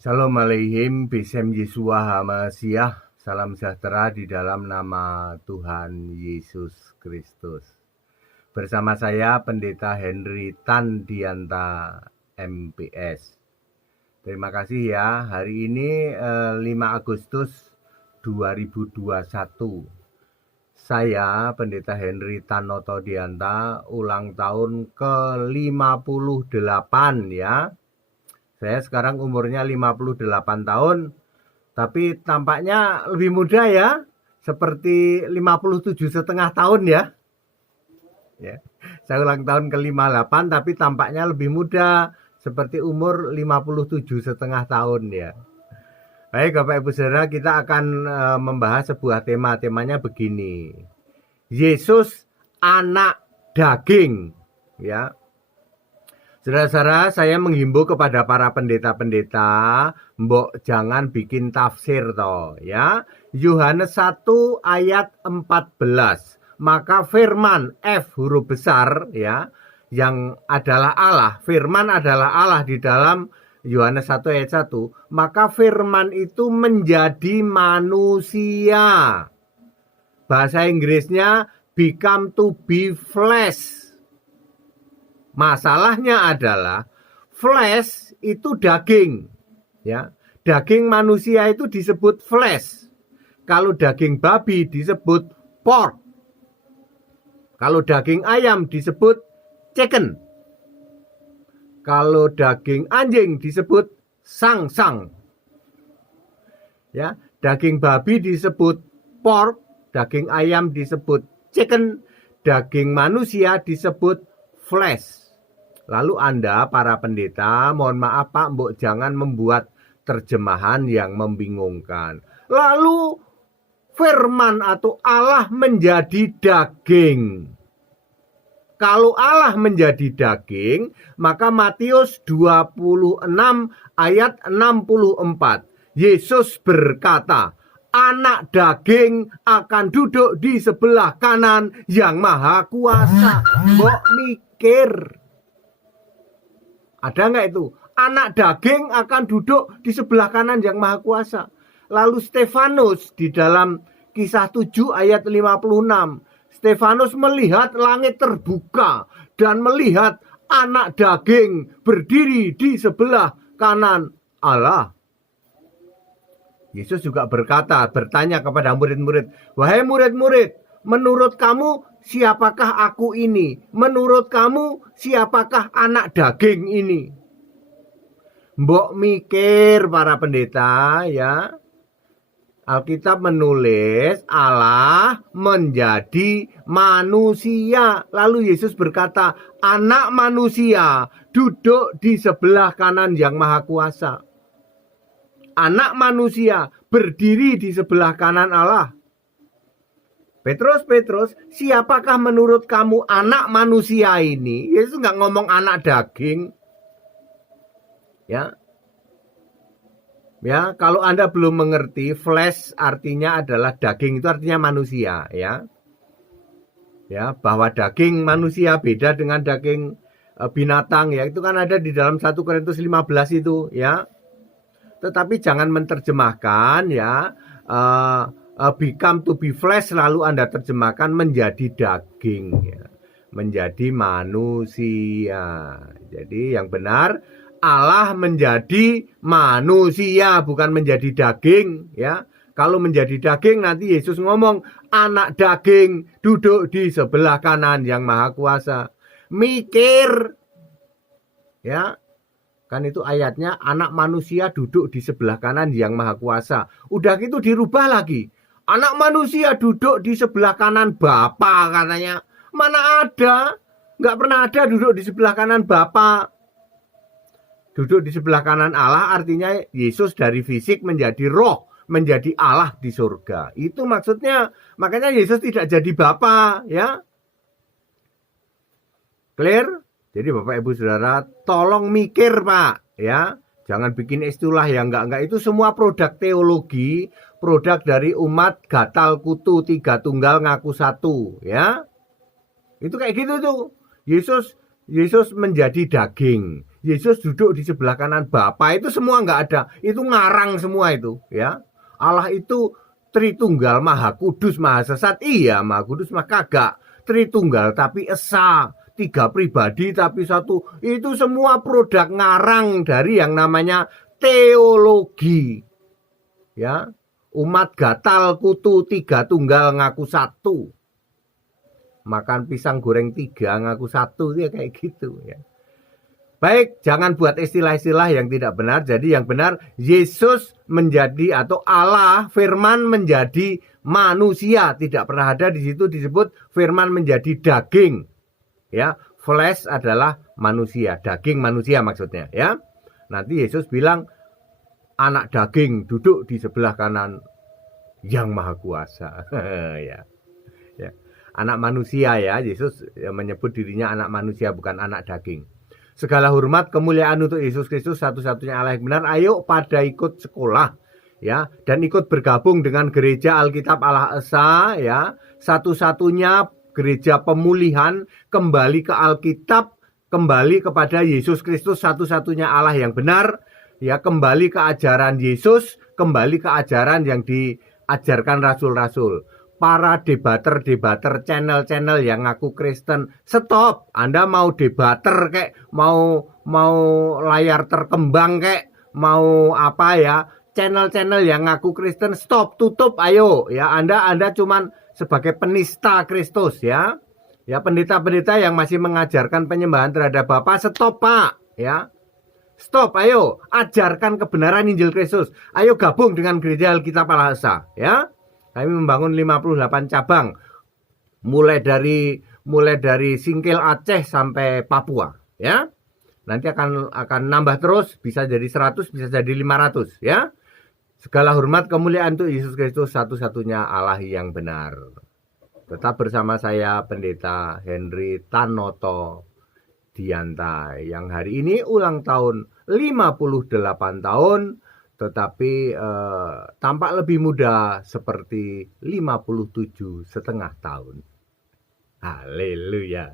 Shalom Aleihim, Besem Yesua HaMashiach. Salam sejahtera di dalam nama Tuhan Yesus Kristus. Bersama saya Pendeta Henry Tandianta MPS. Terima kasih ya. Hari ini 5 Agustus 2021. Saya Pendeta Henry Tanoto Dianta ulang tahun ke-58 ya. Saya sekarang umurnya 58 tahun, tapi tampaknya lebih muda ya, seperti 57,5 tahun ya. Saya ulang tahun ke-58, tapi tampaknya lebih muda, seperti umur 57,5 tahun ya. Baik Bapak Ibu Saudara, kita akan membahas sebuah tema. Temanya begini, Yesus anak daging ya. Saudara-saudara, saya menghimbau kepada para pendeta-pendeta, mbok jangan bikin tafsir toh ya. Yohanes 1 ayat 14. Maka firman F huruf besar ya, yang adalah Allah, firman adalah Allah di dalam Yohanes 1 ayat 1. Maka firman itu menjadi manusia. Bahasa Inggrisnya become to be flesh. Masalahnya adalah flesh itu daging ya. Daging manusia itu disebut flesh. Kalau daging babi disebut pork. Kalau daging ayam disebut chicken. Kalau daging anjing disebut sang-sang. Ya, daging babi disebut pork, daging ayam disebut chicken, daging manusia disebut flesh. Lalu Anda para pendeta, mohon maaf Pak, mbok jangan membuat terjemahan yang membingungkan. Lalu firman atau Allah menjadi daging. Kalau Allah menjadi daging, maka Matius 26 ayat 64. Yesus berkata, anak daging akan duduk di sebelah kanan yang maha kuasa. Mbok mikir. Ada nggak itu? Anak daging akan duduk di sebelah kanan yang maha kuasa. Lalu Stefanus di dalam Kisah 7 ayat 56. Stefanus melihat langit terbuka dan melihat anak daging berdiri di sebelah kanan Allah. Yesus juga bertanya kepada murid-murid, wahai murid-murid, menurut kamu siapakah aku ini? Menurut kamu siapakah anak daging ini? Mbok mikir para pendeta ya. Alkitab menulis Allah menjadi manusia. Lalu Yesus berkata, anak manusia duduk di sebelah kanan yang maha kuasa. Anak manusia berdiri di sebelah kanan Allah. Petrus, siapakah menurut kamu anak manusia ini? Yesus nggak ngomong anak daging. Ya, kalau Anda belum mengerti, flesh artinya adalah daging, itu artinya manusia, ya. Ya, bahwa daging manusia beda dengan daging binatang, ya. Itu kan ada di dalam 1 Korintus 15 itu, ya. Tetapi jangan menerjemahkan, ya, become to be flesh, lalu Anda terjemahkan menjadi daging, ya. Menjadi manusia. Jadi yang benar, Allah menjadi manusia, bukan menjadi daging, ya. Kalau menjadi daging nanti Yesus ngomong anak daging duduk di sebelah kanan yang maha kuasa. Mikir, ya. Kan itu ayatnya anak manusia duduk di sebelah kanan yang maha kuasa. Udah gitu dirubah lagi. Anak manusia duduk di sebelah kanan Bapa katanya. Mana ada? Nggak pernah ada duduk di sebelah kanan Bapa. Duduk di sebelah kanan Allah artinya Yesus dari fisik menjadi roh, menjadi Allah di surga. Itu maksudnya, makanya Yesus tidak jadi Bapa, ya. Clear? Jadi Bapak Ibu Saudara, tolong mikir Pak, ya. Jangan bikin istilah yang enggak. Itu semua produk teologi, produk dari umat gatal kutu, 3 tunggal ngaku 1, ya. Itu kayak gitu tuh. Yesus menjadi daging. Yesus duduk di sebelah kanan Bapa, itu semua nggak ada. Itu ngarang semua itu, ya. Allah itu Tritunggal, Maha Kudus, Maha Sesat. Iya, Maha Kudus mah kagak. Tritunggal tapi esa, 3 pribadi tapi satu. Itu semua produk ngarang dari yang namanya teologi. Ya. Umat gatal kutu 3 tunggal ngaku 1. Makan pisang goreng 3 ngaku 1, ya kayak gitu, ya. Baik, jangan buat istilah-istilah yang tidak benar. Jadi yang benar, Yesus menjadi atau Allah firman menjadi manusia. Tidak pernah ada di situ disebut firman menjadi daging. Ya, flesh adalah manusia, daging manusia maksudnya, ya. Nanti Yesus bilang anak daging duduk di sebelah kanan yang maha kuasa. Ya. Ya. Anak manusia, ya. Yesus menyebut dirinya anak manusia, bukan anak daging. Segala hormat kemuliaan untuk Yesus Kristus, satu-satunya Allah yang benar. Ayo pada ikut sekolah, ya, dan ikut bergabung dengan gereja Alkitab Allah Esa, ya, satu-satunya gereja pemulihan, kembali ke Alkitab, kembali kepada Yesus Kristus, satu-satunya Allah yang benar, ya, kembali ke ajaran Yesus, kembali ke ajaran yang diajarkan rasul-rasul. Para debater-debater, channel-channel yang ngaku Kristen, stop. Anda mau debater kayak mau layar terkembang kayak mau apa, ya, channel-channel yang ngaku Kristen, stop, tutup, ayo, ya. Anda cuman sebagai penista Kristus, ya. Ya, pendeta-pendeta yang masih mengajarkan penyembahan terhadap Bapa, stop, Pak, ya. Stop, ayo ajarkan kebenaran Injil Kristus. Ayo gabung dengan gereja Alkitab Allah Esa, ya. Kami membangun 58 cabang, mulai dari Singkil Aceh sampai Papua, ya. Nanti akan nambah terus, bisa jadi 100, bisa jadi 500, ya. Segala hormat kemuliaan untuk Yesus Kristus, satu-satunya Allah yang benar. Tetap bersama saya Pendeta Henry Tanoto Dianta yang hari ini ulang tahun 58 tahun, tetapi tampak lebih muda seperti 57,5 tahun. Haleluya.